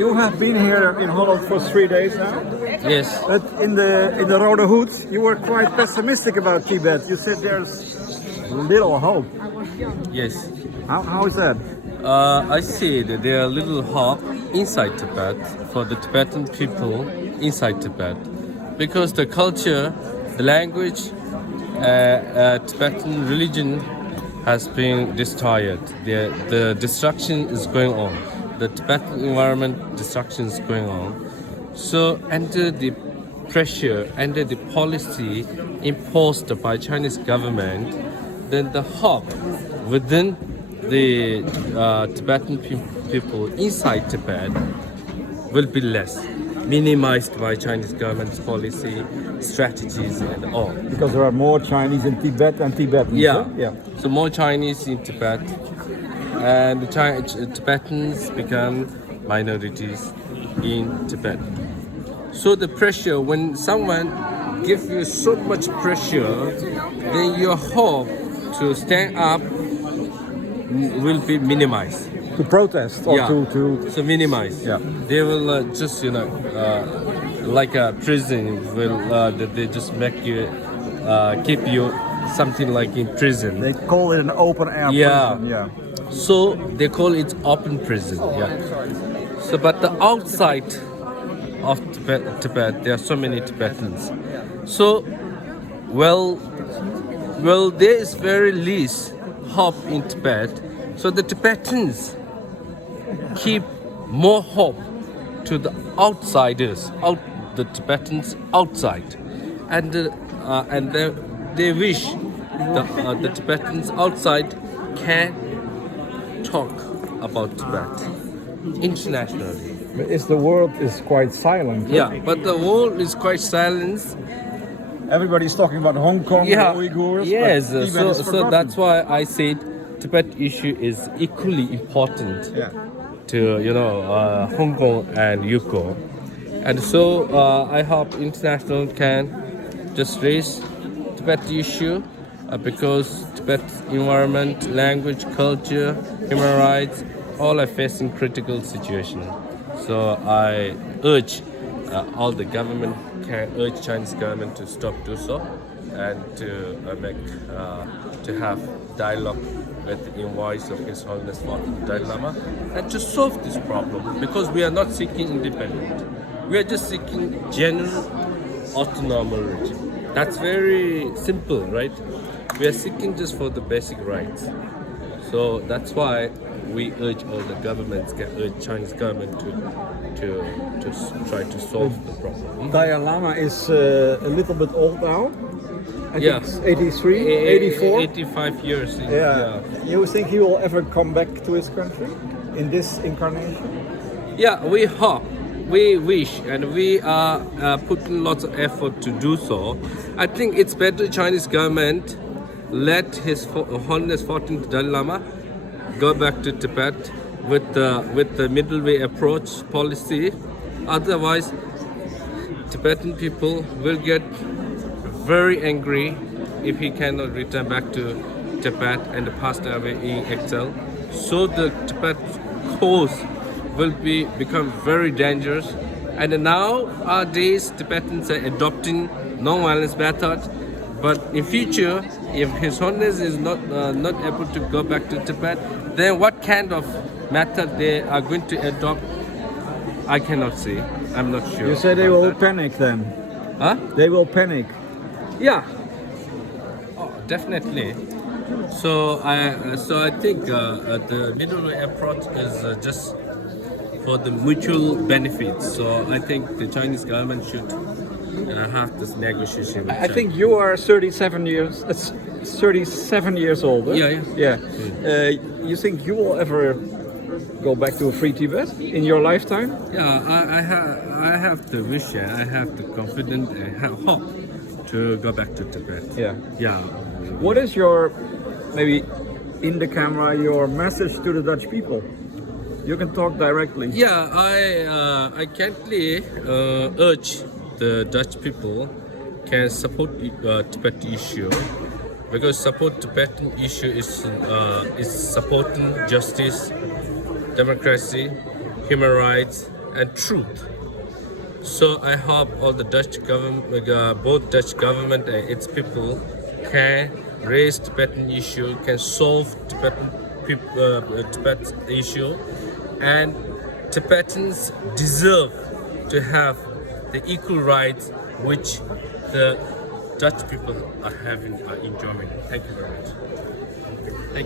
You have been here in Holland for 3 days now. Yes. But in the Rode Hood, you were quite pessimistic about Tibet. You said there's little hope. Yes. How is that? I see that there are little hope inside Tibet for the Tibetan people inside Tibet, because the culture, the language, Tibetan religion has been destroyed. The destruction is going on. The Tibetan environment destruction is going on. So under the pressure, under the policy imposed by Chinese government, then the hope within the Tibetan people inside Tibet will be less, minimized by Chinese government's policy, strategies and all. Because there are more Chinese in Tibet than Tibetans. Yeah. Yeah. So more Chinese in Tibet, and the Tibetans become minorities in Tibet. So the pressure, when someone gives you so much pressure, then your hope to stand up will be minimized. To protest or Yeah. to So minimize. Yeah. They will just like a prison will that they just make you keep you something like in prison. they call it an open air Yeah. prison. Yeah. So they call it open prison. Yeah. So but the outside of Tibet, there are so many Tibetans. So well, there is very least hope in Tibet. So the Tibetans keep more hope to the outsiders, the Tibetans outside, and they wish the Tibetans outside can talk about Tibet internationally. But the world is quite silent. Yeah, but the world is quite silent. Everybody's talking about Hong Kong, Yeah, the Uyghurs. yes. But Tibet is So forgotten. that's why I said Tibet issue is equally important Yeah. to Hong Kong and Yukon, and so I hope international can just raise Tibet issue because Tibet environment, language, culture, human rights, all are facing critical situation. So I urge all the government can urge Chinese government to stop do so and to to have dialogue with the voice of His Holiness Dalai Lama and to solve this problem, because we are not seeking independence. We are just seeking general autonomous regime. That's very simple, right? We are seeking just for the basic rights. So that's why we urge all the governments, urge Chinese government to try to solve the problem. Dalai Lama is a little bit old now. I Yeah. think it's 83, 84. 85 years. Yeah. You think he will ever come back to his country in this incarnation? Yeah, we hope, we wish, and we are putting lots of effort to do so. I think it's better Chinese government let His Holiness 14th Dalai Lama go back to Tibet with the middle way approach policy. Otherwise, Tibetan people will get very angry if he cannot return back to Tibet and passed away in exile. So the Tibet cause will become very dangerous. And nowadays, Tibetans are adopting non-violence method. But in future, if His Holiness is not able to go back to Tibet, then what kind of method they are going to adopt, I cannot say. I'm not sure. You say they about will that. panic then? Huh? They will panic. Yeah. Oh, definitely. So I think the middle way approach is just for the mutual benefits. So I think the Chinese government should have this negotiation with I China. think you are 37 years old. Huh? Yeah. You think you will ever go back to a free Tibet in your lifetime? Yeah, I have the wish, I have the confidence and have hope to go back to Tibet. Yeah. Yeah. What is your, maybe in the camera, your message to the Dutch people? You can talk directly. Yeah, I kindly urge the Dutch people can support Tibet issue, because support Tibetan issue is supporting justice, democracy, human rights, and truth. So I hope all the Dutch government, both Dutch government and its people, can raise Tibetan issue, can solve Tibet issue, and Tibetans deserve to have the equal rights which the Dutch people are enjoying. Thank you very much.